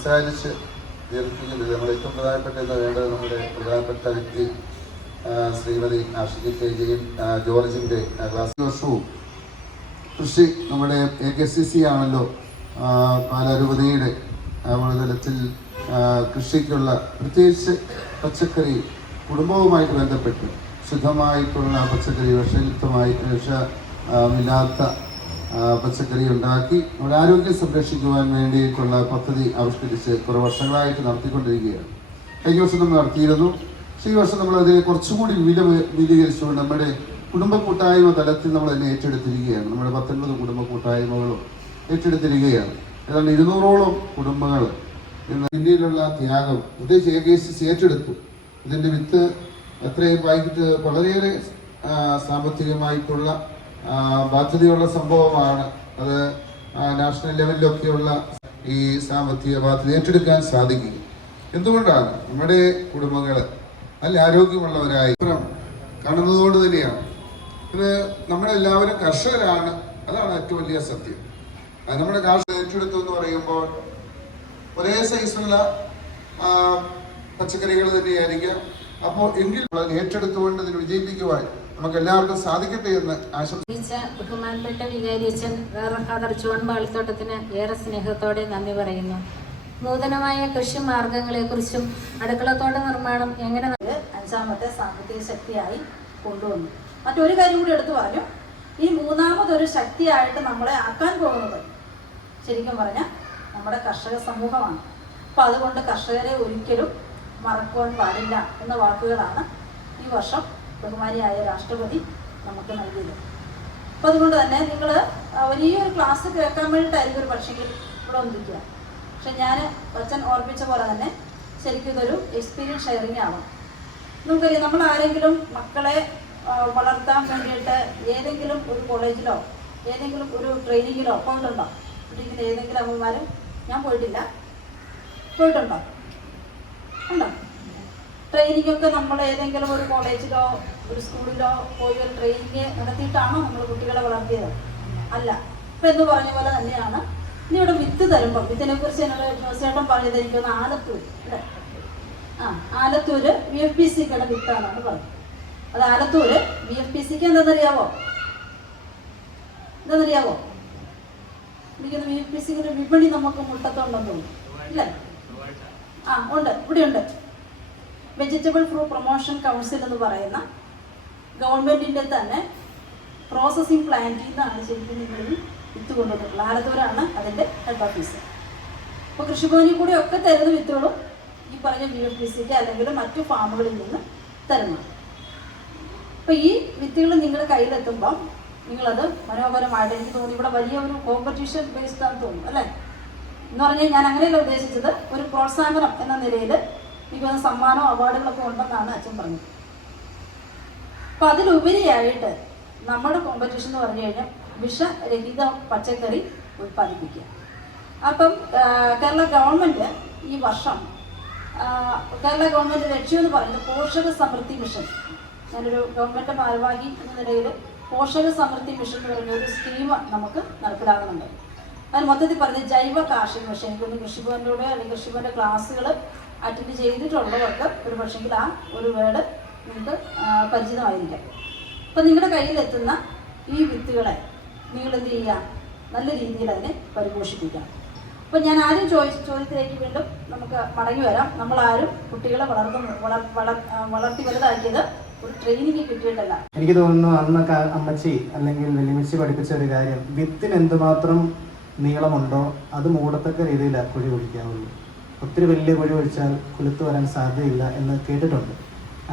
സംസാരിച്ച് ദീർഘിക്കുന്നത് നമ്മൾ ഏറ്റവും പ്രധാനപ്പെട്ട എന്താ വേണ്ടത്, നമ്മുടെ പ്രധാനപ്പെട്ട വ്യക്തി ശ്രീമതി ആഷിഖ് കെജിയും ജോർജിൻ്റെ ക്ലാസ് വർഷവും കൃഷി നമ്മുടെ AKCC ആണല്ലോ പാലാരൂപതയുടെ തലത്തിൽ കൃഷിക്കുള്ള പ്രത്യേകിച്ച് പച്ചക്കറി കുടുംബവുമായിട്ട് ബന്ധപ്പെട്ട് ശുദ്ധമായിട്ടുള്ള പച്ചക്കറി വിഷമില്ലാത്ത പച്ചക്കറി ഉണ്ടാക്കി നമ്മുടെ ആരോഗ്യം സംരക്ഷിക്കുവാൻ വേണ്ടിയിട്ടുള്ള പദ്ധതി ആവിഷ്കരിച്ച് കുറേ വർഷങ്ങളായിട്ട് നടത്തിക്കൊണ്ടിരിക്കുകയാണ്. കഴിഞ്ഞ വർഷം നമ്മൾ നടത്തിയിരുന്നു. പക്ഷേ ഈ വർഷം നമ്മൾ അതിനെ കുറച്ചുകൂടി വിപുലീകരിച്ചുകൊണ്ട് നമ്മുടെ കുടുംബ കൂട്ടായ്മ തലത്തിൽ നമ്മൾ തന്നെ ഏറ്റെടുത്തിരിക്കുകയാണ്. നമ്മുടെ 19 കുടുംബ കൂട്ടായ്മകളും ഏറ്റെടുത്തിരിക്കുകയാണ്. ഏതാണ്ട് 200ഓളം കുടുംബങ്ങൾ ഇന്ന് ഇന്ത്യയിലുള്ള ത്യാഗം പ്രത്യേകിച്ച് AKCC ഏറ്റെടുത്തു. ഇതിൻ്റെ വിത്ത് എത്രയും വായിക്കിട്ട് വളരെയേറെ സാമ്പത്തികമായിട്ടുള്ള ബാധ്യതയുള്ള സംഭവമാണ്. അത് നാഷണൽ ലെവലിലൊക്കെയുള്ള ഈ സാമ്പത്തിക ബാധ്യത ഏറ്റെടുക്കാൻ സാധിക്കും. എന്തുകൊണ്ടാണ് നമ്മുടെ കുടുംബങ്ങൾ നല്ല ആരോഗ്യമുള്ളവരായി കാണുന്നതുകൊണ്ട് തന്നെയാണ്. ഇത് നമ്മളെല്ലാവരും കർഷകരാണ്, അതാണ് ഏറ്റവും വലിയ സത്യം. അത് നമ്മുടെ കാർഷിക ഏറ്റെടുത്തു എന്ന് പറയുമ്പോൾ ഒരേ സൈസുള്ള പച്ചക്കറികൾ തന്നെയായിരിക്കാം. അപ്പോൾ എങ്കിൽ ഏറ്റെടുത്തുകൊണ്ട് ഇതിന് വിജയിപ്പിക്കുവാൻ നമുക്ക് എല്ലാവർക്കും സാധിക്കട്ടെ എന്ന് ആശംസിച്ച ബഹുമാനപ്പെട്ട വികാരി അച്ഛൻ ഫാദർ ജോൺ പാളിത്തോട്ടത്തിന് ഏറെ സ്നേഹത്തോടെ നന്ദി പറയുന്നു. നൂതനമായ കൃഷി മാർഗങ്ങളെക്കുറിച്ചും അടുക്കളത്തോട്ട നിർമ്മാണം എങ്ങനെ 5ാമത്തെ സാമ്പത്തിക ശക്തിയായി കൊണ്ടുവന്നു. മറ്റൊരു കാര്യം കൂടി എടുത്തു പറഞ്ഞു, ഈ 3ാമതൊരു ശക്തിയായിട്ട് നമ്മളെ ആക്കാൻ പോകുന്നത് ശരിക്കും പറഞ്ഞാൽ നമ്മുടെ കർഷക സമൂഹമാണ്. അപ്പോൾ അതുകൊണ്ട് കർഷകരെ ഒരിക്കലും മറക്കുവാൻ പാടില്ല എന്ന വാക്കുകളാണ് ഈ വർഷം ബഹുമാനിയായ രാഷ്ട്രപതി നമുക്ക് നൽകിയത്. അപ്പോൾ അതുകൊണ്ട് തന്നെ നിങ്ങൾ വലിയൊരു ക്ലാസ് കേൾക്കാൻ വേണ്ടിയിട്ടായിരിക്കും ഒരു പക്ഷെങ്കിൽ ഇവിടെ വന്നിരിക്കുക. പക്ഷെ ഞാൻ അച്ഛൻ ഓർപ്പിച്ച പോലെ തന്നെ ശരിക്കും ഇതൊരു എക്സ്പീരിയൻസ് ഷെയറിംഗ് ആവും. നമുക്കറിയാം, നമ്മൾ ആരെങ്കിലും മക്കളെ വളർത്താൻ വേണ്ടിയിട്ട് ഏതെങ്കിലും ഒരു കോളേജിലോ ഏതെങ്കിലും ഒരു ട്രെയിനിങ്ങിലോ പോയിട്ടുണ്ടോ? ഇരിക്കുന്ന ഏതെങ്കിലും അമ്മമാരും ഞാൻ പോയിട്ടില്ല, പോയിട്ടുണ്ടോ? ഉണ്ടോ? ട്രെയിനിങ്ങൊക്കെ നമ്മൾ ഏതെങ്കിലും ഒരു കോളേജിലോ ഒരു സ്കൂളിലോ പോയി ഒരു ട്രെയിനിങ് നടത്തിയിട്ടാണോ നമ്മൾ കുട്ടികളെ വളർത്തിയത്? അല്ല. ഇപ്പം എന്ന് പറഞ്ഞ പോലെ തന്നെയാണ് ഇനി ഇവിടെ വിത്ത് തരുമ്പം ഇതിനെ കുറിച്ച് എന്നോട് ജോസേട്ടൻ പറഞ്ഞത് എനിക്കൊന്ന് ആലത്തൂർ അല്ലേ, ആലത്തൂര് VFPCക്കുള്ള വിത്താണെന്ന് പറഞ്ഞു. അത് ആലത്തൂര് VFPCക്ക് എന്താണെന്നറിയാവോ? എനിക്കൊന്ന് VFPCക്ക് വിപണി നമുക്ക് മുട്ടത്തുണ്ടെന്ന് തോന്നുന്നു, ഇല്ലേ? ഉണ്ട്, ഇവിടെയുണ്ട്. വെജിറ്റബിൾ ഫ്രൂട്ട് പ്രൊമോഷൻ കൗൺസിൽ എന്ന് പറയുന്ന ഗവൺമെൻറ്റിൻ്റെ തന്നെ പ്രോസസ്സിംഗ് പ്ലാന്റിൽ നിന്നാണ് ശരിക്കും നിങ്ങൾ വിത്ത് കൊണ്ടുവന്നിട്ടുള്ളത്. ആലത്തൂരാണ് അതിൻ്റെ ഹെഡ് ഓഫീസ്. അപ്പോൾ കൃഷിഭവനിൽ കൂടി ഒക്കെ തരുന്ന വിത്തുകളും ഈ പറഞ്ഞ VFPCക്ക് അല്ലെങ്കിൽ മറ്റു ഫാമുകളിൽ നിന്ന് തരുന്നു. അപ്പോൾ ഈ വിത്തുകൾ നിങ്ങളുടെ കയ്യിലെത്തുമ്പം നിങ്ങളത് മനോഹരമായിട്ട്, എനിക്ക് തോന്നി ഇവിടെ വലിയ ഒരു കോമ്പറ്റീഷൻ ബേസ്ഡ് ആണെന്ന് തോന്നുന്നു അല്ലേ? എന്ന് പറഞ്ഞാൽ ഞാൻ അങ്ങനെയല്ല ഉദ്ദേശിച്ചത്, ഒരു പ്രോത്സാഹനം എന്ന നിലയിൽ എനിക്ക് വന്ന സമ്മാനവും അവാർഡുകളൊക്കെ ഉണ്ടെന്നാണ് അച്ഛൻ പറഞ്ഞത്. അപ്പം അതിലുപരിയായിട്ട് നമ്മുടെ കോമ്പറ്റീഷൻ എന്ന് പറഞ്ഞു കഴിഞ്ഞാൽ വിഷരഹിത പച്ചക്കറി ഉൽപ്പാദിപ്പിക്കുക. അപ്പം കേരള ഗവൺമെൻറ് ഈ വർഷം കേരള ഗവൺമെൻറ് ലക്ഷ്യം എന്ന് പറയുന്നത് പോഷക സമൃദ്ധി മിഷൻ. ഞാനൊരു ഗവൺമെൻറ് ഭാരവാഹി എന്ന നിലയിൽ പോഷക സമൃദ്ധി മിഷൻ എന്ന് പറഞ്ഞ ഒരു സ്കീം നമുക്ക് നടപ്പിലാകുന്നുണ്ട്. അതിന് മൊത്തത്തിൽ പറഞ്ഞത് ജൈവ കാർഷിക മിഷൻ. എനിക്കൊന്ന് കൃഷിഭവനിലൂടെ അല്ലെങ്കിൽ കൃഷിഭവൻ്റെ ക്ലാസ്സുകൾ അറ്റൻഡ് ചെയ്തിട്ടുള്ളവർക്ക് ഒരു പക്ഷെങ്കിൽ ആ ഒരു വേർഡ് നിങ്ങൾക്ക് പരിചിതമായിരിക്കാം. അപ്പം നിങ്ങളുടെ കയ്യിലെത്തുന്ന ഈ വിത്തുകളെ നിങ്ങൾ എന്ത് ചെയ്യുക? നല്ല രീതിയിൽ അതിനെ പരിപോഷിപ്പിക്കാം. അപ്പം ഞാൻ ആദ്യം ചോദ്യത്തിലേക്ക് വീണ്ടും നമുക്ക് മടങ്ങി വരാം. നമ്മളാരും കുട്ടികളെ വളർത്തി വലുതാക്കിയത് ഒരു ട്രെയിനിങ് കിട്ടിയിട്ടല്ല. എനിക്ക് തോന്നുന്നു അന്നൊക്കെ അമ്മച്ചി അല്ലെങ്കിൽ വെല്ലുമിച്ചി പഠിപ്പിച്ച ഒരു കാര്യം, വിത്തിന് എന്തുമാത്രം നീളമുണ്ടോ അത് മൂടത്തക്ക രീതിയിലാണ് കുഴി കുഴിക്കാവുള്ളൂ. ഒത്തിരി വലിയ കുഴി ഒഴിച്ചാൽ കുലുത്ത് വരാൻ സാധ്യതയില്ല എന്ന് കേട്ടിട്ടുണ്ട്.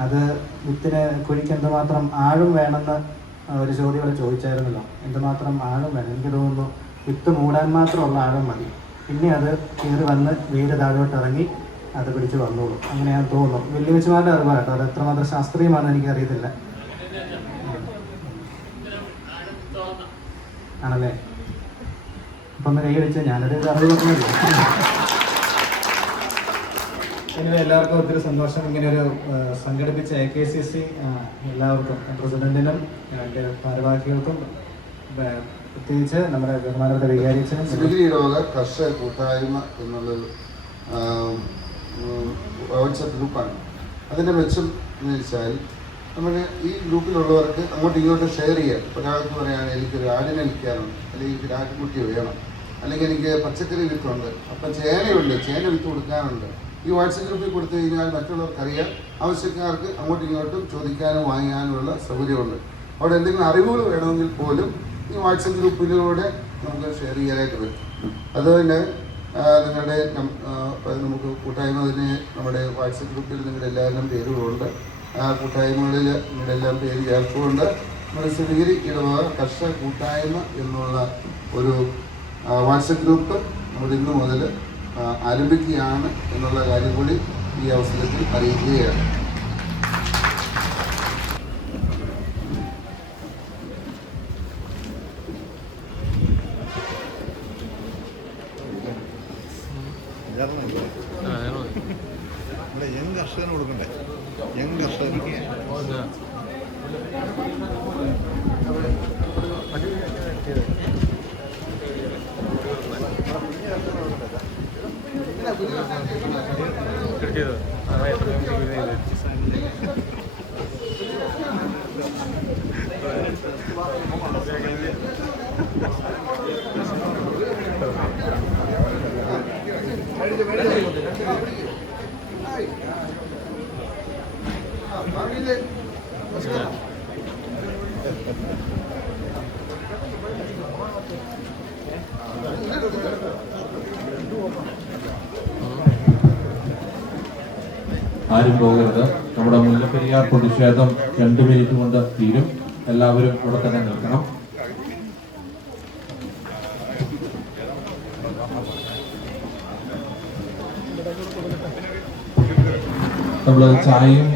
അത് വിത്തിന് കുഴിക്ക് എന്തുമാത്രം ആഴം വേണമെന്ന് ഒരു ചോദ്യം ഇവിടെ ചോദിച്ചായിരുന്നല്ലോ. എന്തുമാത്രം ആഴം വേണം? എനിക്ക് തോന്നുന്നു വിത്ത് മൂടാൻ മാത്രമുള്ള ആഴം മതി. പിന്നെ അത് കയറി വന്ന് വേര് താഴോട്ട് ഇറങ്ങി അത് പിടിച്ച് വന്നോളൂ. അങ്ങനെയാണെന്ന് തോന്നുന്നു. വെല്ലുവിളിച്ചുമാരുടെ അറിവാണ് കേട്ടോ. അത് എത്രമാത്രം ശാസ്ത്രീയമാണെന്ന് എനിക്കറിയത്തില്ല. ആണല്ലേ? അപ്പം ഒന്ന് കൈയടിച്ച് ഞാനൊരു അറിവ് പറഞ്ഞില്ല. ഇങ്ങനെ എല്ലാവർക്കും ഒത്തിരി സന്തോഷം. ഇങ്ങനെയൊരു സംഘടിപ്പിച്ച AKCC എല്ലാവർക്കും, പ്രസിഡന്റിനും എൻ്റെ ഭാരവാഹികൾക്കും, പ്രത്യേകിച്ച് നമ്മുടെ ബഹുമാനപ്പെട്ട വികാരിച്ചനും കർഷക കൂട്ടായ്മ എന്നുള്ളത് വാട്സപ്പ് ഗ്രൂപ്പാണ്. അതിൻ്റെ മെച്ചം എന്ന് വെച്ചാൽ നമ്മൾ ഈ ഗ്രൂപ്പിലുള്ളവർക്ക് അങ്ങോട്ടും ഇങ്ങോട്ടും ഷെയർ ചെയ്യാം. ഒരാൾക്ക് പറയുകയാണെങ്കിൽ എനിക്കൊരു ആടിനെ വിൽക്കാനുണ്ട്, അല്ലെങ്കിൽ എനിക്കൊരു ആട്ടിൻകുട്ടി വേണം, അല്ലെങ്കിൽ എനിക്ക് പച്ചക്കറി വിത്തുണ്ട്, അപ്പം ചേനയുണ്ട്, ചേന വിത്ത് കൊടുക്കാനുണ്ട്. ഈ വാട്സപ്പ് ഗ്രൂപ്പിൽ കൊടുത്തു കഴിഞ്ഞാൽ മറ്റുള്ളവർക്കറിയാം, ആവശ്യക്കാർക്ക് അങ്ങോട്ടും ഇങ്ങോട്ടും ചോദിക്കാനും വാങ്ങാനുമുള്ള സൗകര്യമുണ്ട്. അവിടെ എന്തെങ്കിലും അറിവുകൾ വേണമെങ്കിൽ പോലും ഈ വാട്സപ്പ് ഗ്രൂപ്പിലൂടെ നമുക്ക് ഷെയർ ചെയ്യാനായിട്ട് പറ്റും. അതുപോലെ നിങ്ങളുടെ നമുക്ക് കൂട്ടായ്മ തന്നെ നമ്മുടെ വാട്സപ്പ് ഗ്രൂപ്പിൽ നിങ്ങളുടെ എല്ലാവരുടെയും പേരുകളുണ്ട്. ആ കൂട്ടായ്മകളിൽ നിങ്ങളുടെ എല്ലാം പേര് ചേർത്തുകൊണ്ട് നമ്മുടെ സിറിഗിരി ഇടവക കർഷക കൂട്ടായ്മ എന്നുള്ള ഒരു വാട്സപ്പ് ഗ്രൂപ്പ് നമ്മൾ ഇന്നു മുതൽ ആരംഭിക്കുകയാണ് എന്നുള്ള കാര്യം കൂടി ഈ അവസരത്തിൽ അറിയിക്കുകയാണ്. ഇവിടെ യങ് കർഷകന് കൊടുക്കണ്ടേ? യങ് കർഷകർക്ക് ആരും പോകരുത്. നമ്മുടെ മുല്ലപ്പെരിയാർ പ്രതിഷേധം 2 മിനിറ്റ് കൊണ്ട് തീരും. എല്ലാവരും ഇവിടെ തന്നെ നിൽക്കണം. നമ്മൾ ചായയും